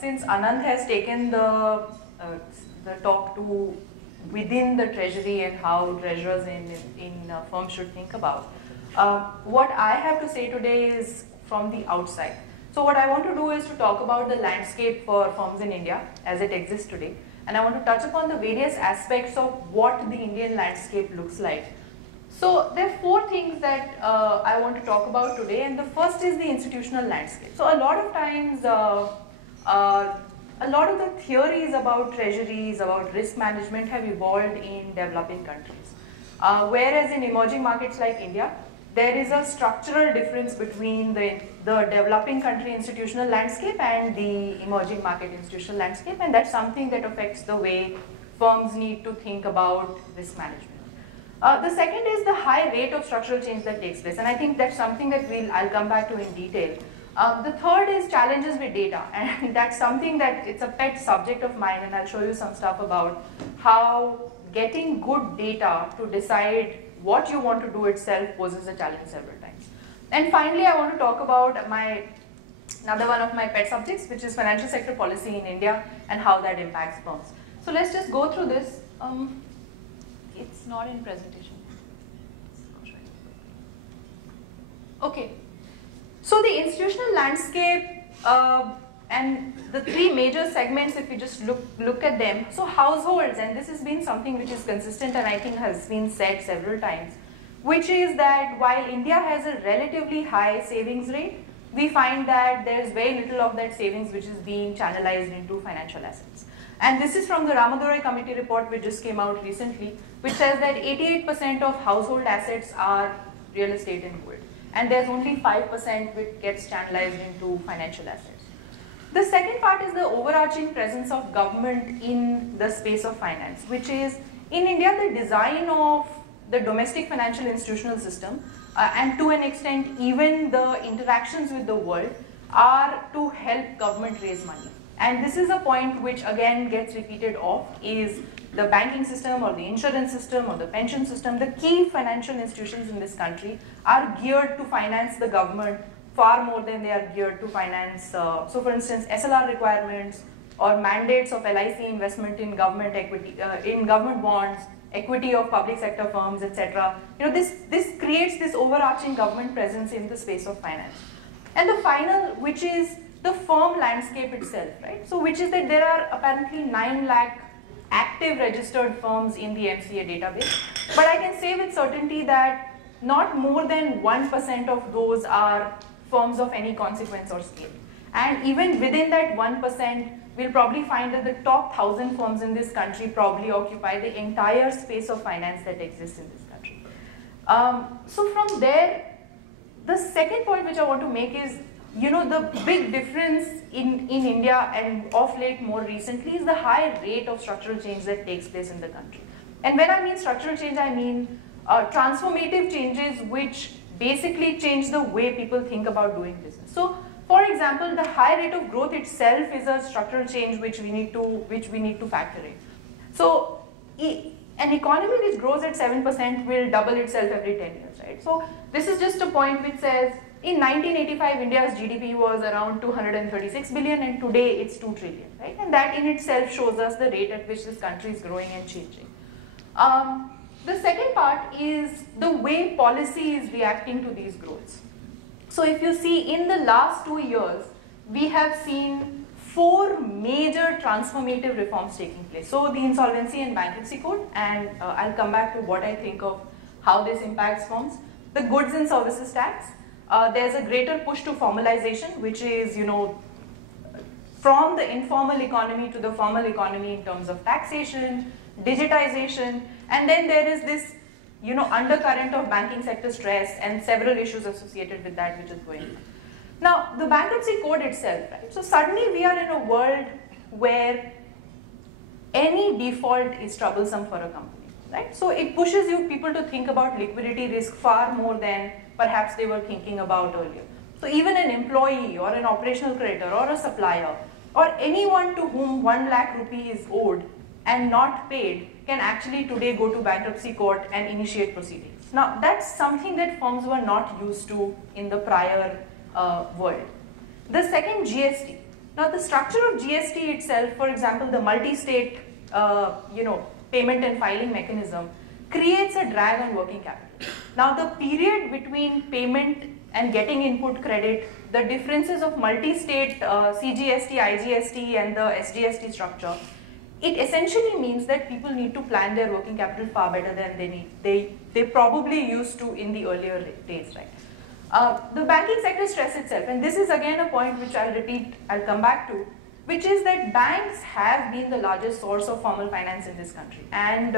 Since Anand has taken the talk to within the treasury and how treasurers in firms should think about, what I have to say today is from the outside. So what I want to do is to talk about the landscape for firms in India as it exists today, and I want to touch upon the various aspects of what the Indian landscape looks like. So there are four things that I want to talk about today, and the first is the institutional landscape. So a lot of times, a lot of the theories about treasuries, about risk management have evolved in developing countries. Whereas in emerging markets like India, there is a structural difference between the developing country institutional landscape and the emerging market institutional landscape, and that's something that affects the way firms need to think about risk management. The second is the high rate of structural change that takes place, and I think that's something that I'll come back to in detail. The third is challenges with data, and that's something that it's a pet subject of mine, and I'll show you some stuff about how getting good data to decide what you want to do itself poses a challenge several times. And finally, I want to talk about another one of my pet subjects, which is financial sector policy in India and how that impacts firms. So let's just go through this. It's not in presentation. Okay. So the institutional landscape and the three major segments, if you just look at them. So households, and this has been something which is consistent and I think has been said several times, which is that while India has a relatively high savings rate, we find that there is very little of that savings which is being channelized into financial assets. And this is from the Ramadurai Committee report which just came out recently, which says that 88% of household assets are real estate and gold, and there's only 5% which gets channelized into financial assets. The second part is the overarching presence of government in the space of finance, which is in India the design of the domestic financial institutional system and to an extent even the interactions with the world are to help government raise money. And this is a point which again gets repeated off, is the banking system or the insurance system or the pension system. The key financial institutions in this country are geared to finance the government far more than they are geared to finance, so for instance, SLR requirements or mandates of LIC investment in government equity, in government bonds, equity of public sector firms, etc. You know, this creates this overarching government presence in the space of finance. And the final, which is the firm landscape itself, right? So which is that there are apparently 9 lakh active registered firms in the MCA database, but I can say with certainty that not more than 1% of those are firms of any consequence or scale. And even within that 1%, we'll probably find that the top 1,000 firms in this country probably occupy the entire space of finance that exists in this country. So from there, the second point which I want to make is, you know, the big difference in India and of late more recently is the high rate of structural change that takes place in the country. And when I mean structural change, I mean transformative changes which basically change the way people think about doing business. So, for example, the high rate of growth itself is a structural change which we need to factor in. So, an economy which grows at 7% will double itself every 10 years, right? So, this is just a point which says in 1985, India's GDP was around 236 billion and today it's 2 trillion, right? And that in itself shows us the rate at which this country is growing and changing. The second part is the way policy is reacting to these growths. So if you see in the last 2 years, we have seen 4 major transformative reforms taking place. So the Insolvency and Bankruptcy Code, and I'll come back to what I think of how this impacts firms. The Goods and Services Tax, there's a greater push to formalization, which is, you know, from the informal economy to the formal economy in terms of taxation, digitization, and then there is this, you know, undercurrent of banking sector stress and several issues associated with that which is going on. Now, the bankruptcy code itself, right? So suddenly we are in a world where any default is troublesome for a company, right? So it pushes people to think about liquidity risk far more than perhaps they were thinking about earlier. So even an employee or an operational creditor or a supplier or anyone to whom 1 lakh rupee is owed and not paid can actually today go to bankruptcy court and initiate proceedings. Now that's something that firms were not used to in the prior world. The second, GST. Now the structure of GST itself, for example, the multi-state payment and filing mechanism creates a drag on working capital. Now the period between payment and getting input credit, the differences of multi-state CGST, IGST and the SGST structure, it essentially means that people need to plan their working capital far better than they probably used to in the earlier days, right? The banking sector stress itself, and this is again a point which I'll come back to, which is that banks have been the largest source of formal finance in this country, and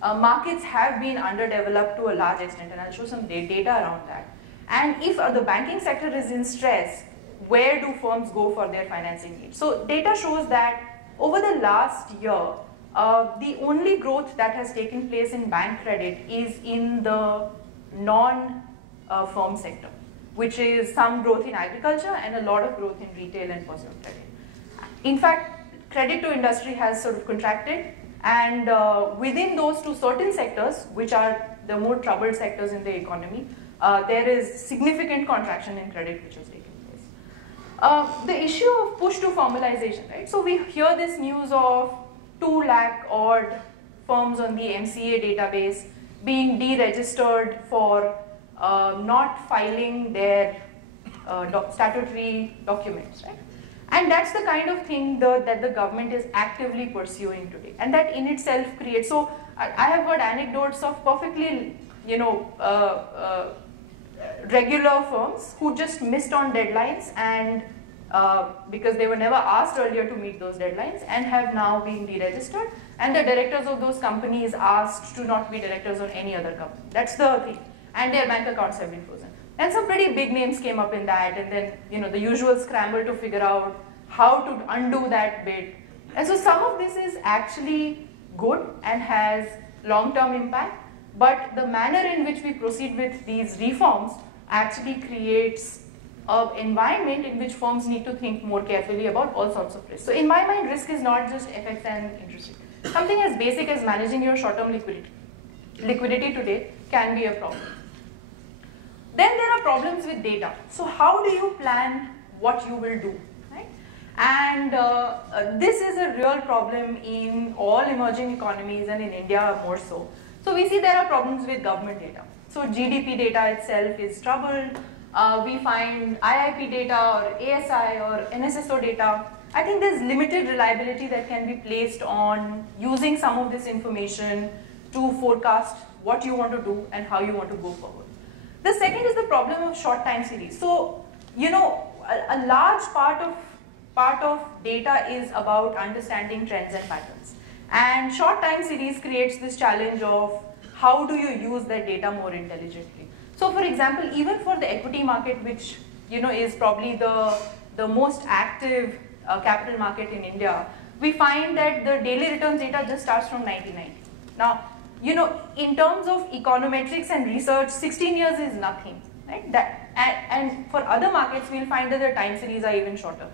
markets have been underdeveloped to a large extent, and I'll show some data around that. And if the banking sector is in stress, where do firms go for their financing needs? So data shows that over the last year, the only growth that has taken place in bank credit is in the non-firm sector, which is some growth in agriculture and a lot of growth in retail and personal credit. In fact, credit to industry has sort of contracted, and within those two certain sectors, which are the more troubled sectors in the economy, there is significant contraction in credit which has taken place. The issue of push to formalization, right? So we hear this news of 2 lakh odd firms on the MCA database being deregistered for not filing their statutory documents, right? And that's the kind of thing that the government is actively pursuing today, and that in itself creates. So I have heard anecdotes of perfectly, regular firms who just missed on deadlines, and because they were never asked earlier to meet those deadlines, and have now been deregistered, and the directors of those companies asked to not be directors on any other company. That's the thing, and their bank accounts have been frozen. And some pretty big names came up in that, and then the usual scramble to figure out how to undo that bit. And so some of this is actually good and has long-term impact, but the manner in which we proceed with these reforms actually creates an environment in which firms need to think more carefully about all sorts of risks. So in my mind, risk is not just FX and interest rate. Something as basic as managing your short-term liquidity. Liquidity today can be a problem. Then there are problems with data. So how do you plan what you will do, right? And this is a real problem in all emerging economies, and in India more so. So we see there are problems with government data. So GDP data itself is troubled. We find IIP data or ASI or NSSO data. I think there's limited reliability that can be placed on using some of this information to forecast what you want to do and how you want to go forward. The second is the problem of short time series. So, a large part of data is about understanding trends and patterns. And short time series creates this challenge of how do you use that data more intelligently. So for example, even for the equity market, which is probably the most active capital market in India, we find that the daily returns data just starts from 1990. Now, in terms of econometrics and research, 16 years is nothing, right? And for other markets, we'll find that the time series are even shorter.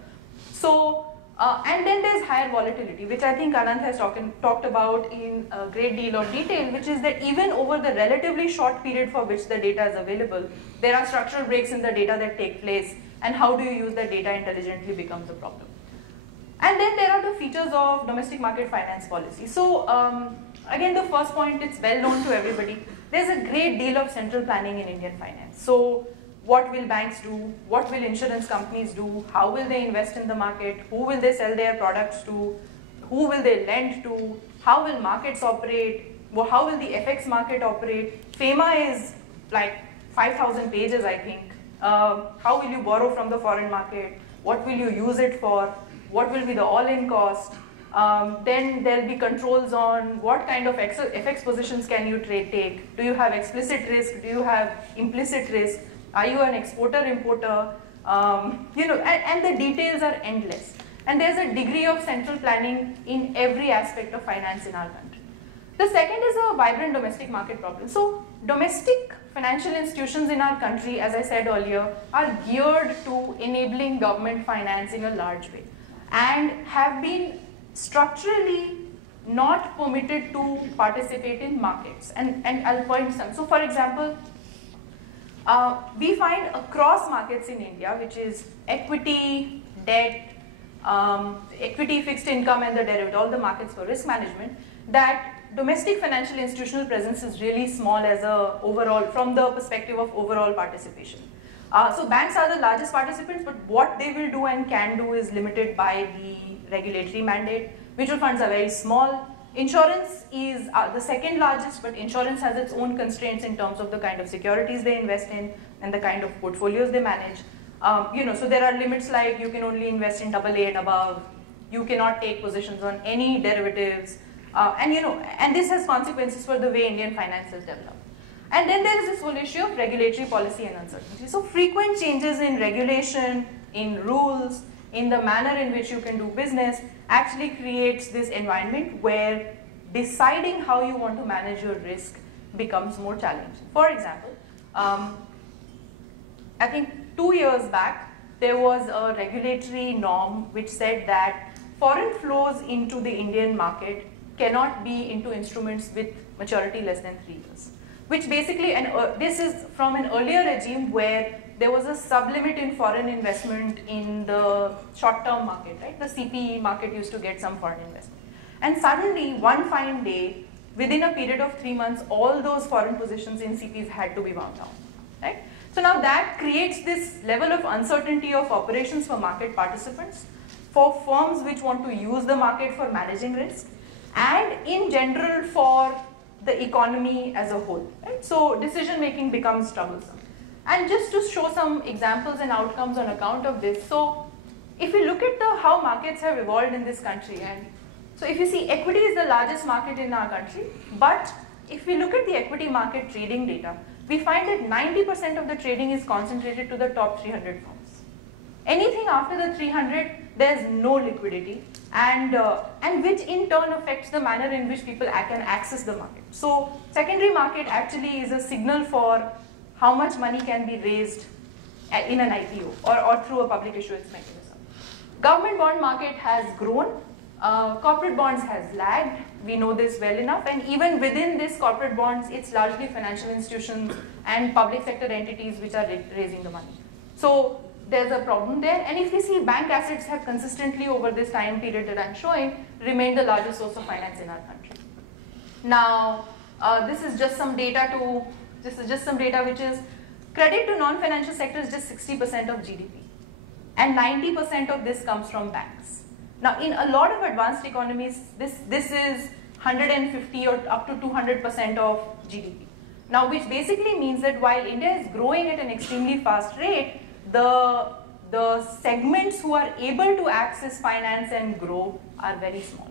So, and then there's higher volatility, which I think Anant has talked about in a great deal of detail, which is that even over the relatively short period for which the data is available, there are structural breaks in the data that take place, and how do you use that data intelligently becomes a problem. And then there are the features of domestic market finance policy. So again, the first point, it's well known to everybody. There's a great deal of central planning in Indian finance. So what will banks do? What will insurance companies do? How will they invest in the market? Who will they sell their products to? Who will they lend to? How will markets operate? How will the FX market operate? FEMA is like 5,000 pages, I think. How will you borrow from the foreign market? What will you use it for? What will be the all-in cost? Then there'll be controls on what kind of FX positions can you take? Do you have explicit risk? Do you have implicit risk? Are you an exporter, importer? And the details are endless. And there's a degree of central planning in every aspect of finance in our country. The second is a vibrant domestic market problem. So domestic financial institutions in our country, as I said earlier, are geared to enabling government finance in a large way, and have been structurally not permitted to participate in markets. And I'll point some. So for example, we find across markets in India, which is equity, debt, equity, fixed income, and the derivative, all the markets for risk management, that domestic financial institutional presence is really small as a overall, from the perspective of overall participation. So banks are the largest participants, but what they will do and can do is limited by the regulatory mandate. Mutual funds are very small. Insurance is the second largest, but insurance has its own constraints in terms of the kind of securities they invest in and the kind of portfolios they manage. So there are limits like you can only invest in AA and above. You cannot take positions on any derivatives, and this has consequences for the way Indian finance is developed. And then there is this whole issue of regulatory policy and uncertainty. So frequent changes in regulation, in rules, in the manner in which you can do business actually creates this environment where deciding how you want to manage your risk becomes more challenging. For example, I think 2 years back, there was a regulatory norm which said that foreign flows into the Indian market cannot be into instruments with maturity less than 3 years. Which basically, and this is from an earlier regime where there was a sublimit in foreign investment in the short-term market, right? The CPE market used to get some foreign investment. And suddenly, one fine day, within a period of 3 months, all those foreign positions in CPs had to be wound down, right? So now that creates this level of uncertainty of operations for market participants, for firms which want to use the market for managing risk, and in general for the economy as a whole, right? So decision making becomes troublesome. And just to show some examples and outcomes on account of this, so if you look at how markets have evolved in this country, and so if you see, equity is the largest market in our country, but if we look at the equity market trading data, we find that 90% of the trading is concentrated to the top 300 firms. Anything after the 300, there's no liquidity, and which in turn affects the manner in which people can access the market. So secondary market actually is a signal for how much money can be raised in an IPO or through a public issuance mechanism. Government bond market has grown, corporate bonds has lagged, we know this well enough, and even within this corporate bonds, it's largely financial institutions and public sector entities which are raising the money. So there's a problem there, and if we see, bank assets have consistently over this time period that I'm showing remained the largest source of finance in our country. Now, this is just some data which is credit to non-financial sector is just 60% of GDP, and 90% of this comes from banks. Now, in a lot of advanced economies, this is 150 or up to 200% of GDP. Now, which basically means that while India is growing at an extremely fast rate, the segments who are able to access finance and grow are very small.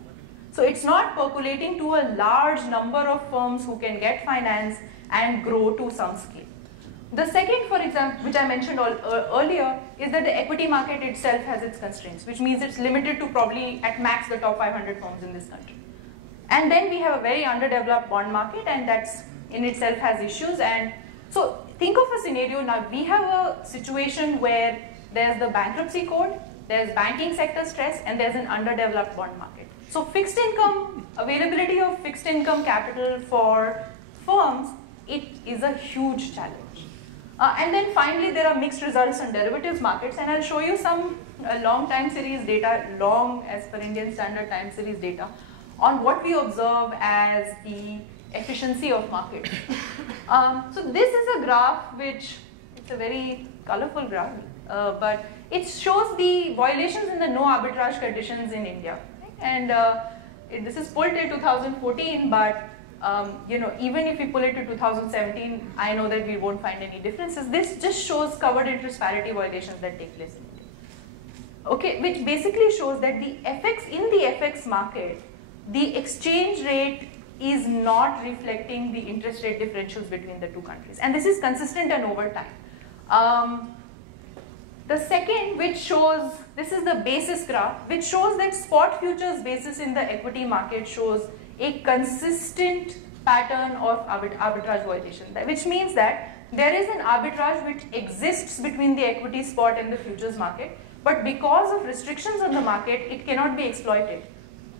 So it's not percolating to a large number of firms who can get finance and grow to some scale. The second, for example, which I mentioned earlier, is that the equity market itself has its constraints, which means it's limited to probably at max the top 500 firms in this country. And then we have a very underdeveloped bond market, and that's in itself has issues. And so think of a scenario now, we have a situation where there's the bankruptcy code, there's banking sector stress, and there's an underdeveloped bond market. So fixed income, availability of fixed income capital for firms, it is a huge challenge. And then finally, there are mixed results on derivatives markets, and I'll show you some long time series data, long as per Indian standard time series data, on what we observe as the efficiency of markets. So this is a graph which, it's a very colorful graph, but it shows the violations in the no arbitrage conditions in India. And this is pulled till 2014, but even if we pull it to 2017, I know that we won't find any differences. This just shows covered interest parity violations that take place in India. Okay, which basically shows that the FX market, the exchange rate is not reflecting the interest rate differentials between the two countries, and this is consistent and over time. The second, which shows, this is the basis graph, which shows that spot futures basis in the equity market shows a consistent pattern of arbitrage violation, which means that there is an arbitrage which exists between the equity spot and the futures market, but because of restrictions on the market, it cannot be exploited.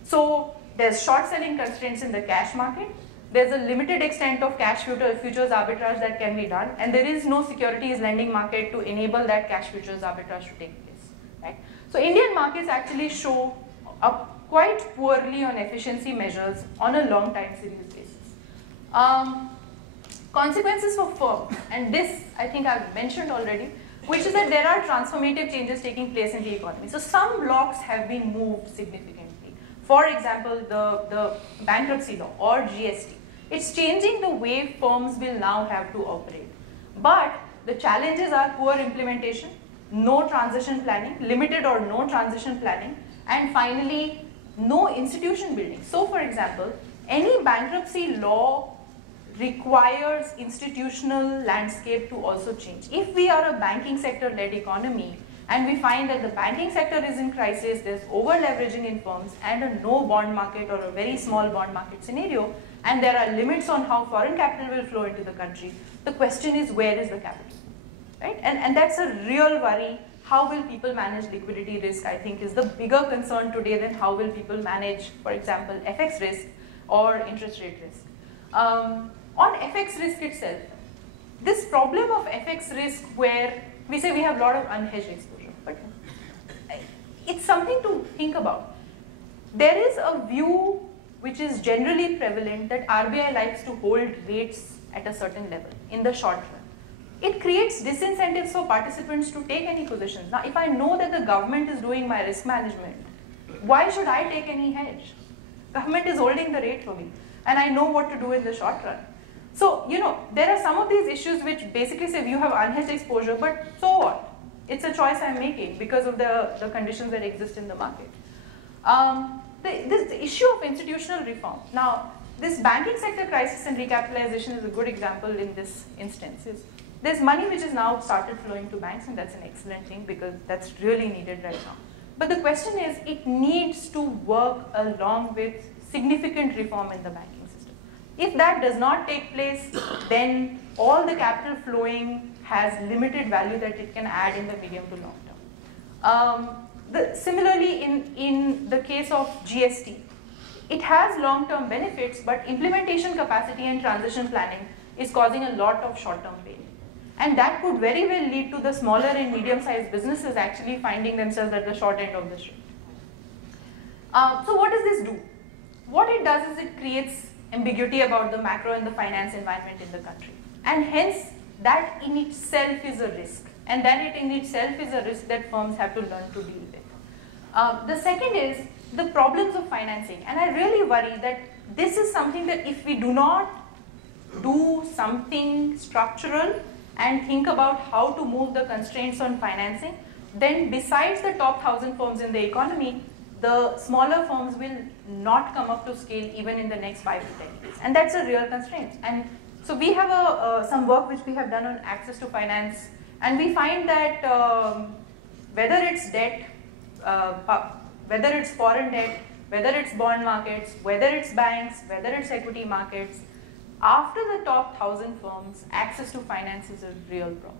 So there's short selling constraints in the cash market, there's a limited extent of cash futures arbitrage that can be done, and there is no securities lending market to enable that cash futures arbitrage to take place, right? So Indian markets actually show up quite poorly on efficiency measures on a long time series basis. Consequences for firms, and this I think I've mentioned already, which is that there are transformative changes taking place in the economy. So some blocks have been moved significantly. For example, the bankruptcy law or GST. It's changing the way firms will now have to operate. But the challenges are poor implementation, no transition planning, limited or no transition planning, and finally, no institution building. So for example, any bankruptcy law requires institutional landscape to also change. If we are a banking sector-led economy and we find that the banking sector is in crisis, there's over-leveraging in firms and a no bond market or a very small bond market scenario, and there are limits on how foreign capital will flow into the country, the question is, where is the capital? Right? And that's a real worry. How will people manage liquidity risk, I think, is the bigger concern today than how will people manage, for example, FX risk or interest rate risk. On FX risk itself, this problem of FX risk where we say we have a lot of unhedged exposure, but it's something to think about. There is a view which is generally prevalent that RBI likes to hold rates at a certain level in the short run. It creates disincentives for participants to take any positions. Now, if I know that the government is doing my risk management, why should I take any hedge? Government is holding the rate for me, and I know what to do in the short run. So, there are some of these issues which basically say you have unhedged exposure, but so what? It's a choice I'm making because of the conditions that exist in the market. This issue of institutional reform. Now, this banking sector crisis and recapitalization is a good example in this instance. There's money which has now started flowing to banks, and that's an excellent thing because that's really needed right now. But the question is, it needs to work along with significant reform in the banking system. If that does not take place, then all the capital flowing has limited value that it can add in the medium to long term. Similarly, in the case of GST, it has long-term benefits, but implementation capacity and transition planning is causing a lot of short-term pain. And that could very well lead to the smaller and medium-sized businesses actually finding themselves at the short end of the street. So what does this do? What it does is it creates ambiguity about the macro and the finance environment in the country. And hence, that in itself is a risk. And that it in itself is a risk that firms have to learn to deal with. The second is the problems of financing. And I really worry that this is something that if we do not do something structural and think about how to move the constraints on financing, then besides the top 1,000 firms in the economy, the smaller firms will not come up to scale even in the next 5 to 10 years. And that's a real constraint. And so we have some work which we have done on access to finance, and we find that whether it's debt, whether it's foreign debt, whether it's bond markets, whether it's banks, whether it's equity markets, after the top 1,000 firms, access to finance is a real problem.